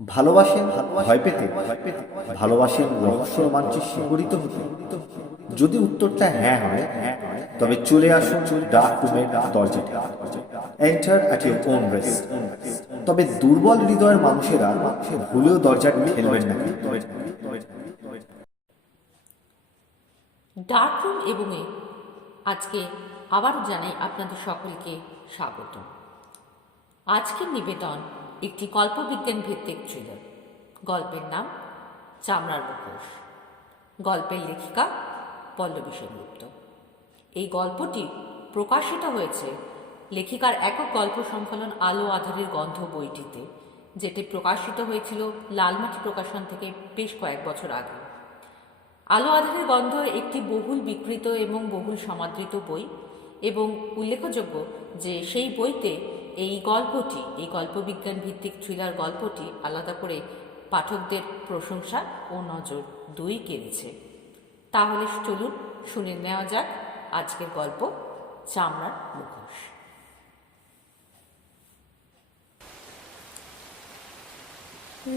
ভালোবাসেন ভয় পেতে, ভালোবাসেন রহস্য রোমাঞ্চে শিহরিত হতে? যদি উত্তরটা হ্যাঁ হয়, তবে চলে আসুন ডার্ক রুমের দরজাটা। Enter at your own risk. তবে দুর্বল হৃদয়ের মানুষেরা ভুলেও দরজা ঠেলবেন না। ডার্ক রুম এবং আজকে আবারও জানাই আপনাদের সকলকে স্বাগত। আজকের নিবেদন একটি কল্পবিজ্ঞান ভিত্তিক থ্রিলার। গল্পের নাম চামড়ার মুখোশ। গল্পের লেখিকা পল্লবী সেনগুপ্ত। এই গল্পটি প্রকাশিত হয়েছে লেখিকার একক গল্প সংকলন আলো আঁধারের গন্ধ বইটিতে, যেটি প্রকাশিত হয়েছিল লালমাটি প্রকাশন থেকে বেশ কয়েক বছর আগে। আলো আঁধারের গন্ধ একটি বহুল বিক্রিত এবং বহুল সমাদৃত বই, এবং উল্লেখযোগ্য যে সেই বইতে এই কল্পবিজ্ঞান ভিত্তিক থ্রিলার গল্পটি আলাদা করে পাঠকদের প্রশংসা ও নজর দুই কেড়েছে। তাহলে চলুন শুনে নেওয়া যাক আজকের গল্প চামড়ার মুখোশ।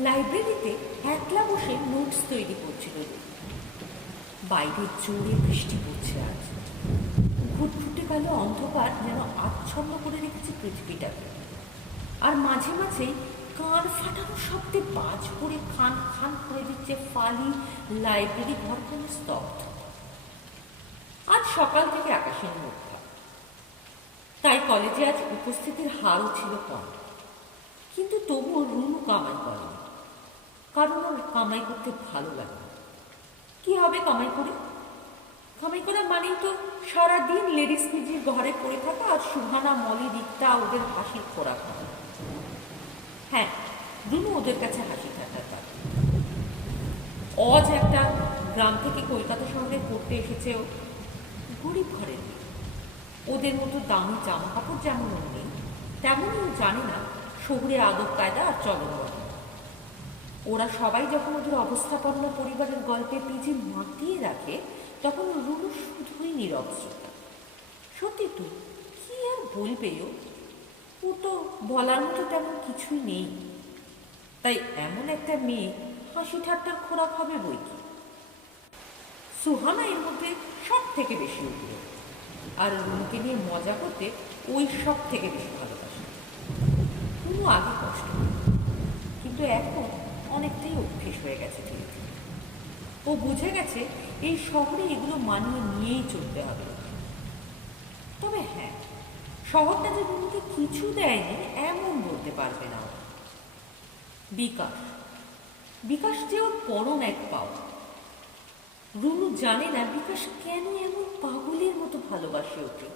লাইব্রেরিতে একলা বসে নোটস তৈরি করছিল। বাইরে জোরে বৃষ্টি পড়ছে। আজ ঘুটঘুটে কালো অন্ধকার যেন আচ্ছন্ন করে রেখেছে পৃথিবীটাকে। আর মাঝে মাঝেই কান ফাটানো শব্দে বাজ পড়ে খান খান করে দিচ্ছে ফালি লাইব্রেরি ঘরখানে স্তব্ধ। আজ সকাল থেকে আকাশের মুখা, তাই কলেজে আজ উপস্থিতির হারও ছিল কম। কিন্তু তবুও রুনু কামাই করেনি, কারণ ওর কামাই করতে ভালো লাগে। কি হবে কামাই করে? কামাই করা মানেই তো সারাদিন লেডিস পিজির ঘরে পড়ে থাকা আর সুহানা মলি রিক্তা ওদের হাসির খোরাক হয়। হ্যাঁ, রুনু ওদের কাছে হাসি ঠাট্টার পারে। অজ একটা গ্রাম থেকে কলকাতা শহরে পড়তে এসেছে। ও গরিব ঘরের মেয়ে। ওদের মতো দামি জামা কাপড় যেমন ওর নেই, তেমনই ও জানে না শহুরে আদব কায়দা আর চলন। ওরা সবাই যখন ওদের অবস্থাপন্ন পরিবারের গল্পে পিজি মাতিয়ে রাখে, তখন রুনু শুধুই নীরব শ্রোতা। সত্যি তো, কি আর বলবে ও তো বলার মতো তেমন কিছুই নেই। তাই এমন একটা মেয়ে হাসি ঠাট্টার খোরাক হবে বই কি। সুহানা এর মধ্যে সব থেকে বেশি উঠল, আর রুনুকে নিয়ে মজা করতে ওই সব থেকে বেশি ভালোবাসে। রুনু আগে কষ্ট, কিন্তু এখন অনেকটাই অভ্যেস হয়ে গেছে ধীরে ধীরে। ও বুঝে গেছে এই শহরে এগুলো মানিয়ে নিয়েই চলতে হবে। তবে হ্যাঁ, শহরটা যে রুনুকে কিছু দেয়নি এমন বলতে পারবে না। বিকাশ যে ওর পরম এক পাওয়া। রুনু জানে না বিকাশ কেন এমন পাগলের মতো ভালোবাসে ওকে।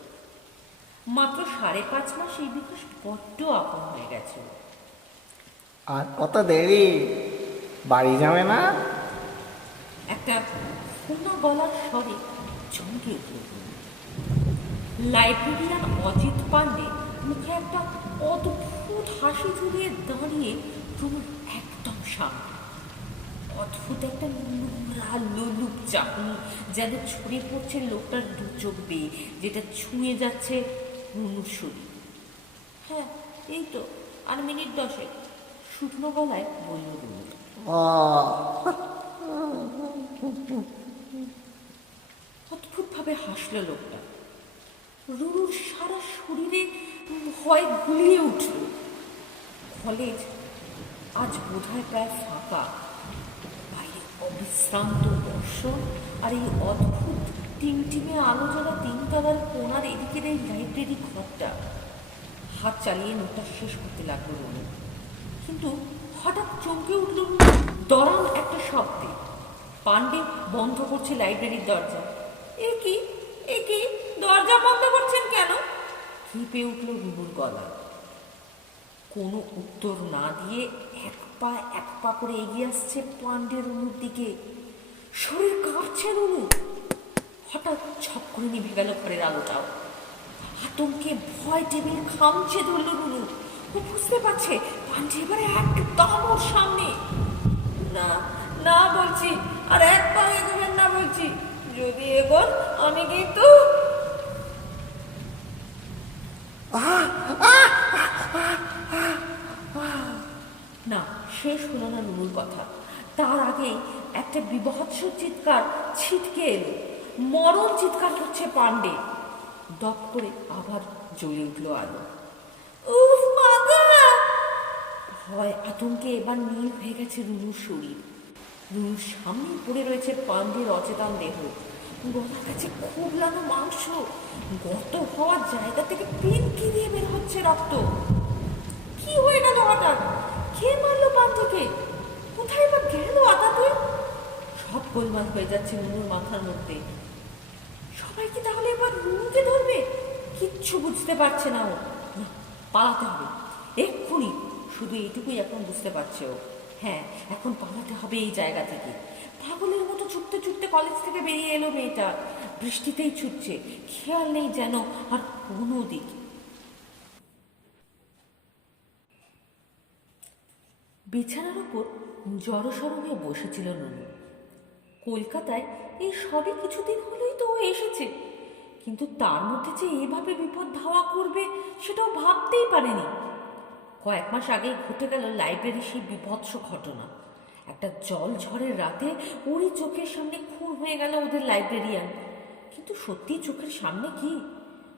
মাত্র 5.5 মাস এই বিকাশ বড্ড আপন হয়ে গেছে। আর কত দেরি, বাড়ি যাবে না? একটা ফোনা গলার স্বরে চমকে উঠল। লাইব্রেরিয়ান অজিত পান্ডে মুখে একটা অদ্ভুত হাসি ঝুলিয়ে দাঁড়িয়ে রুনুর একদম সামনে। অদ্ভুত একটা নোংরা লোলুপ চাহনি যেন ছড়িয়ে পড়ছে লোকটার দু চোখ বেয়ে, যেটা ছুঁয়ে যাচ্ছে রুনুর শরীর। হ্যাঁ, এই তো আর মিনিট 10 শুকনো গলায় বলল রুনু। অদ্ভুতভাবে হাসল লোকটা। রুনুর সারা শরীরে ভয় গুলিয়ে উঠল। কলেজ আজ বোধহয় প্রায় ফাঁকা। বাইরে অবিশ্রান্ত বর্ষণ, আর এই অদ্ভুত টিমটিমে আলো জ্বলা 3 তলার কোণার এদিকের এই লাইব্রেরি ঘরটা। হাত চালিয়ে নোটটা শেষ করতে লাগলো রুনু, কিন্তু হঠাৎ চমকে উঠল দরাম একটা শব্দে। পান্ডে বন্ধ করছে লাইব্রেরির দরজা। এ কি দরজা বন্ধ করছেন কেন? কেঁপে উঠল রুনুর গলা। কোনো উত্তর না দিয়ে এক পা করে এগিয়ে আসছে পান্ডে রুনুর দিকে। শরীর কাঁপছে রুনু। হঠাৎ ছপ করে নিভে গেল ঘরের আলোটাও। আতঙ্কে ভয় টেবিল খামচে ধরল রুনু। ও বুঝতে পারছে পান্ডে এবারে একদম ওর সামনে। না না বলছি, আর এক পা এগোবেন না বলছি। যদি এগোন আমি কিন্তু। না, শেষ হলো না নুনুর কথা। তার আগেই একটা বিভৎস চিৎকার ছিটকে এলো। মরণ চিৎকার করছে পাণ্ডে। দপ করে আবার জ্বলে উঠল আলো। উফ মাগা! ভয় আতঙ্কে এবার নীল হয়ে গেছে রুনুর শরীর। রুনুর সামনে পড়ে রয়েছে পাণ্ডের অচেতন দেহ। গলার কাছে খুবলানো মাংস, গত হওয়ার জায়গা থেকে পিনকি দিয়ে বের হচ্ছে রক্ত। কি হয়ে গেল হঠাৎ? কে মারলো পাণ্ডেকে? কোথায় বা গেল আতাতে? সব গোলমাল হয়ে যাচ্ছে নুনুর মাথার মধ্যে। সবাই কি তাহলে এবার রুনুকে ধরবে? কিচ্ছু বুঝতে পারছে না ও। না, পালাতে হবে এক্ষুনি। শুধু এইটুকুই এখন বুঝতে পারছে ও। হ্যাঁ, এখন পালাতে হবে এই জায়গা থেকে। পাগলের মতো ছুটতে ছুটতে কলেজ থেকে বেরিয়ে এলো মেয়েটা। বৃষ্টিতেই ছুটছে, খেয়াল নেই যেন আর কোনো দিক। বিছানার উপর জড়সড় হয়ে বসেছিল নুনু। কলকাতায় এই সবই কিছুদিন হলেই তো ও এসেছে, কিন্তু তার মধ্যে যে এভাবে বিপদ ধাওয়া করবে সেটাও ভাবতেই পারেনি। কয়েক মাস আগেই ঘটে গেল লাইব্রেরি সেই বিভৎস ঘটনা। একটা জল ঝড়ের রাতে ওরই চোখের সামনে খুন হয়ে গেল ওদের লাইব্রেরিয়ান। কিন্তু সত্যি চোখের সামনে কি?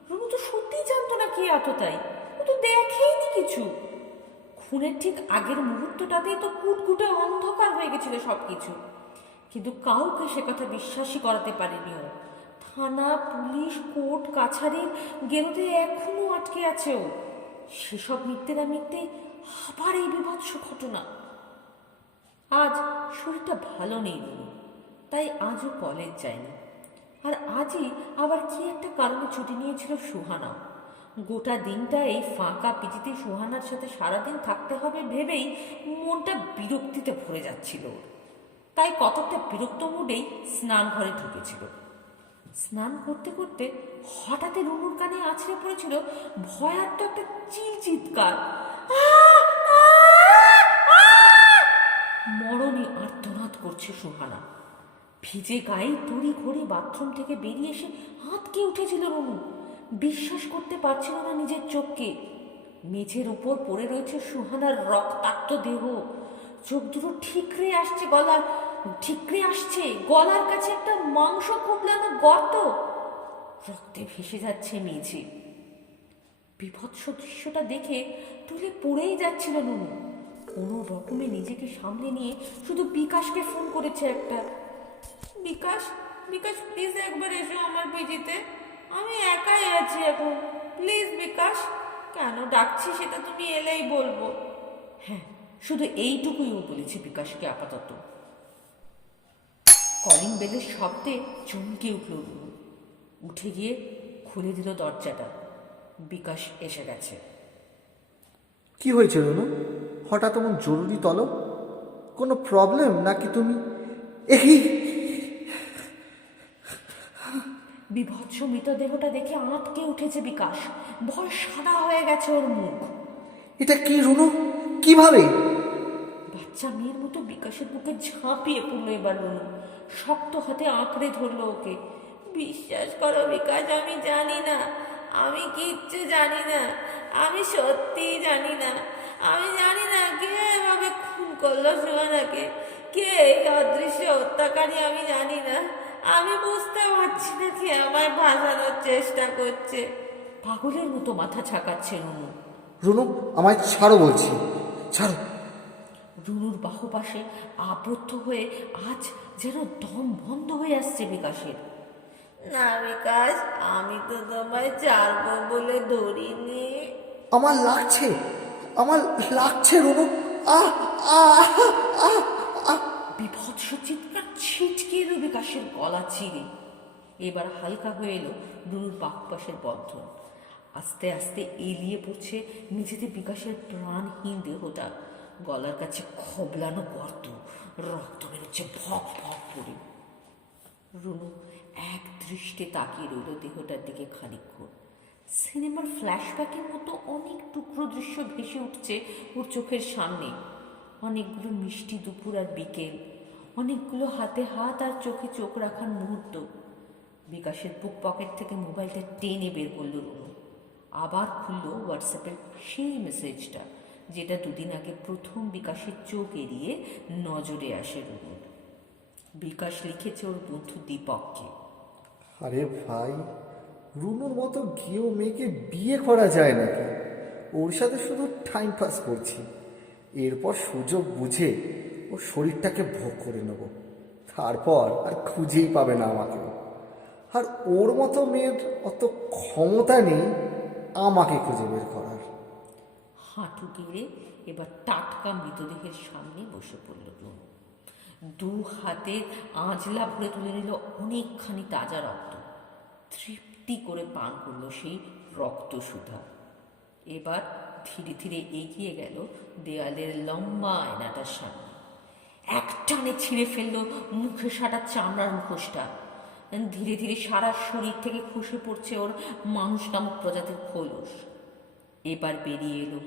রুনু তো সত্যিই জানতো না কে আততায়ী। ও তো দেখেইনি কিছু। খুনের ঠিক আগের মুহূর্তটাতেই তো কুটকুটে অন্ধকার হয়ে গেছিল সবকিছু। কিন্তু কাউকে সে কথা বিশ্বাসই করাতে পারেনি ও। থানা, পুলিশ, কোর্ট কাছারির গেরোতে এখনো আটকে আছে ও। সেসব মিথ্যে না মিথ্যে আবার এই বিভৎস ঘটনা। আজ শরীরটা ভালো নেই নুনু, তাই আজও কলেজ যায়নি। আর আজই আবার কি একটা কারণে ছুটি নিয়েছিল সুহানা। গোটা দিনটা এই ফাঁকা পিটিতে সুহানার সাথে সারাদিন থাকতে হবে ভেবেই মনটা বিরক্তিতে ভরে যাচ্ছিল ওর। তাই কতকটা বিরক্ত মুডেই স্নান ঘরে ঢুকেছিল। স্নান করতে করতে হঠাৎ রুনুর কানে আছড়ে পড়েছিল ভয়ার্ত একটা চিৎকার। মরণে আর্তনাদ করছে সুহানা। ভিজে গায়ে তড়ি ঘড়ি বাথরুম থেকে বেরিয়ে এসে হাতকে উঠেছিল রুনু। বিশ্বাস করতে পারছিল না নিজের চোখকে। মেঝের উপর পড়ে রয়েছে সুহানার রক্তাক্ত দেহ। চোখ দুটো ঠিকরে আসছে গলার কাছে একটা মাংস কুবলানো গর্ত। রক্তে ভেসে যাচ্ছে মেঝে। বিভৎস দৃশ্যটা দেখে তুলে পড়েই যাচ্ছিল নুনু। কোনো রকমে নিজেকে সামলে নিয়ে শুধু বিকাশকে ফোন করেছে একটা। বিকাশ, বিকাশ প্লিজ একবার এসো আমার পিজিতে। আমি একাই আছি এখন, প্লিজ বিকাশ। কেন ডাকছি সেটা তুমি এলেই বলবো। হ্যাঁ, শুধু এইটুকুই ও বলেছে বিকাশকে আপাতত। কলিং বেলের শব্দে চমকে উঠল রুনু। উঠে গিয়ে খুলে দিল দরজাটা। বিকাশ এসে গেছে। কি হয়েছে রুনু? হঠাৎ এমন জরুরি তলব? কোনো প্রবলেম নাকি তুমি? এই বিভৎস মৃতদেহটা দেখে আঁতকে উঠেছে বিকাশ। ভয় সাদা হয়ে গেছে ওর মুখ। এটা কি রুনু? কিভাবে? বাচ্চা মেয়ের মতো বিকাশের বুকে ঝাঁপিয়ে পড়লো এবার রুনু। শক্ত হাতে আঁকড়ে ধরলো ওকে। বিশ্বাস করো বিকাশ, আমি জানি না, আমি কিচ্ছু জানি না, আমি সত্যিই জানি না। আমি জানি না কে এভাবে খুন করলো সুহানাকে, কে এই অদৃশ্য হত্যাকারী, আমি জানি না। আমি বুঝতে পারছি না কে আমায় ভাসানোর চেষ্টা করছে। পাগলের মতো মাথা ছাকাচ্ছে রুনু। রুনু, আমায় ছাড়ো বলছি, ছাড়ো। রুনুর বাহুপাশে আবদ্ধ হয়ে আজ যেন দম বন্ধ হয়ে আসছে বিকাশের। না বিকাশ, আমি তো তোমায় ছাড়বো বলে ধরিনি। আমার লাগছে রুনু। আহ বিভৎস চিৎকার ছিটকে এলো বিকাশের গলা চিরে। এবার হালকা হয়ে এলো রুনুর বাহুপাশের বন্ধন। আস্তে আস্তে এলিয়ে পড়ছে নিজেতে বিকাশের প্রাণহীন দেহটা। গলার কাছে খবলানো গর্ত, রক্ত বেরোচ্ছে ভক ভক করে। রুনু এক দৃষ্টে তাকিয়ে রইল দেহটার দিকে খানিকক্ষণ। সিনেমার ফ্ল্যাশব্যাকের মতো অনেক টুকরো দৃশ্য ভেসে উঠছে ওর চোখের সামনে। অনেকগুলো মিষ্টি দুপুর আর বিকেল, অনেকগুলো হাতে হাত আর চোখে চোখ রাখার মুহূর্ত। বিকাশের বুক পকেট থেকে মোবাইলটা টেনে বের করল রুনু। আবার খুলল হোয়াটসঅ্যাপের সেই মেসেজটা যেটা দুদিন আগে প্রথম বিকাশের চোখ এড়িয়ে নজরে আসে রুনুর। বিকাশ লিখেছে ওর বন্ধু দীপককে। আরে ভাই, রুনুর মতো গেও মেয়েকে বিয়ে করা যায় নাকি? ওর সাথে শুধু টাইম পাস করছি, এরপর সুযোগ বুঝে ওর শরীরটাকে ভোগ করে নেব, তারপর আর খুঁজেই পাবে না আমাকে। আর ওর মতো মেয়ের অত ক্ষমতা নেই আমাকে খুঁজে বের করার। হাঁটু গেড়ে এবার টাটকা মৃতদেহের সামনে বসে পড়ল রুনু। দু হাতে আঁজলা ভরে তুলে নিল অনেকখানি তাজা রক্ত। তৃপ্তি করে পান করলো সেই রক্ত সুধা। এবার ধীরে ধীরে এগিয়ে গেল দেয়ালের লম্বা আয়নাটার সামনে। একটানে ছিঁড়ে ফেললো মুখে সাটা চামড়ার মুখোশটা। ধীরে ধীরে সারা শরীর থেকে খসে পড়ছে ওর মানুষ নামক প্রজাতির খোলস। এবার বেরিয়ে এলো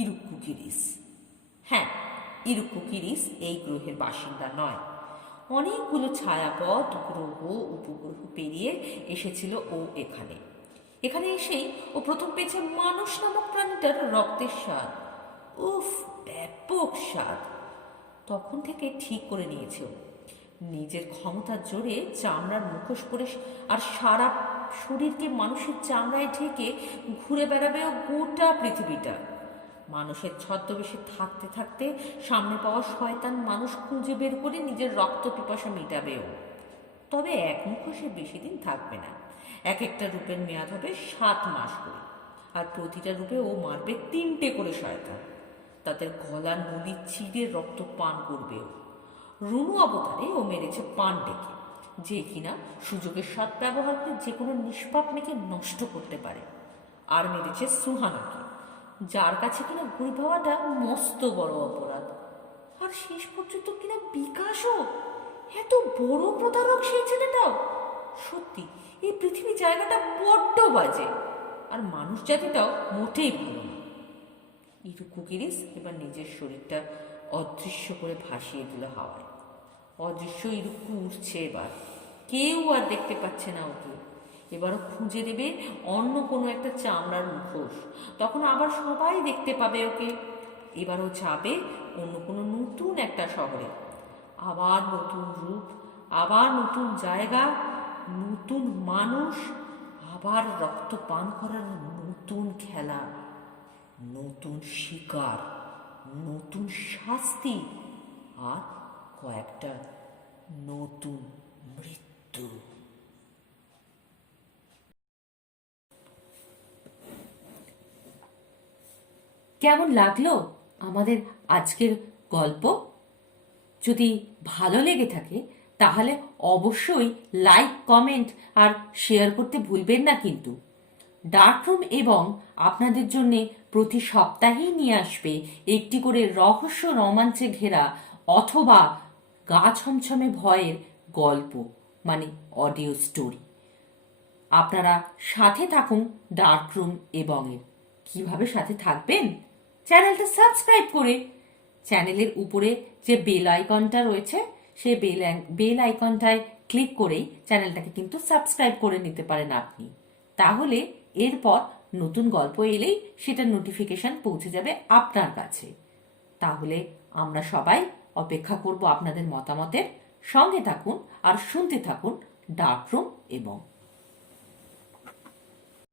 ইরুক্কুকিরিস। হ্যাঁ, ইরুক্কুকিরিস এই গ্রহের বাসিন্দা নয়। অনেকগুলো ছায়াপথ, গ্রহ, উপগ্রহ পেরিয়ে এসেছিল ও এখানে। এখানে এসেই ও প্রথম পেয়েছে মানুষ নামক প্রাণীটার রক্তের স্বাদ। উফ, ব্যাপক স্বাদ। তখন থেকে ঠিক করে নিয়েছে ও নিজের ক্ষমতার জোরে চামড়ার মুখোশ পরে আর সারা শরীরকে মানুষের চামড়ায় ঢেকে ঘুরে বেড়াবে ও গোটা পৃথিবীটা। মানুষের ছদ্মবেশে থাকতে থাকতে সামনে পাওয়া শয়তান মানুষ খুঁজে বের করে নিজের রক্ত পিপাসা মেটাবেও। তবে এক মুখোশে বেশি দিন থাকবে না। এক একটা রূপের মেয়াদ হবে 7 মাস করে। আর প্রতিটা রূপে ও মারবে 3টে করে শয়তান। তাদের গলার নলি চিড়ে রক্ত পান করবেও। রুনু অবতারে ও মেরেছে পান্ডেকে, যে কিনা সুযোগের সৎ ব্যবহার করে যে কোনো নিষ্পাপ মেয়েকে নষ্ট করতে পারে। আর মেরেছে সুহানাকে, যার কাছে কিনা ভুল ভাবাটা মস্ত বড় অপরাধ। আর শেষ পর্যন্ত কিনা বিকাশও, এত বড় প্রতারক সেই ছেলেটাও। সত্যি এই পৃথিবী জায়গাটা বড্ড বাজে, আর মানুষ জাতিটাও মোটেই ভালো না। ইরুক্কুকিরিস এবার নিজের শরীরটা অদৃশ্য করে ভাসিয়ে দিল হাওয়ায়। অদৃশ্য ইরুক্কু উঠছে এবার, কেউ আর দেখতে পাচ্ছে না ওকে। এবারও খুঁজে দেবে অন্য কোনো একটা চামড়ার মুখোশ, তখন আবার সবাই দেখতে পাবে ওকে। এবারও যাবে অন্য কোনো নতুন একটা শহরে, আবার নতুন রূপ, আবার নতুন জায়গা, নতুন মানুষ, আবার রক্ত পান করার নতুন খেলা, নতুন শিকার, নতুন শাস্তি, আর কয়েকটা নতুন মৃত্যু। কেমন লাগলো আমাদের আজকের গল্প? যদি ভালো লেগে থাকে তাহলে অবশ্যই লাইক, কমেন্ট আর শেয়ার করতে ভুলবেন না কিন্তু। ডার্ক রুম এবং আপনাদের জন্য প্রতি সপ্তাহেই নিয়ে আসবে একটি করে রহস্য রোমাঞ্চে ঘেরা অথবা গা ছমছমে ভয়ের গল্প, মানে অডিও স্টোরি। আপনারা সাথে থাকুন ডার্ক রুম এবং এর। কিভাবে সাথে থাকবেন? চ্যানেলটা সাবস্ক্রাইব করে, চ্যানেলের উপরে যে বেল আইকনটা রয়েছে সেই বেল আইকনটায় ক্লিক করেই চ্যানেলটাকে কিন্তু সাবস্ক্রাইব করে নিতে পারেন আপনি। তাহলে এরপর নতুন গল্প এলেই সেটার নোটিফিকেশন পৌঁছে যাবে আপনার কাছে। তাহলে আমরা সবাই অপেক্ষা করব আপনাদের মতামতের। সঙ্গে থাকুন আর শুনতে থাকুন ডার্ক রুম এবং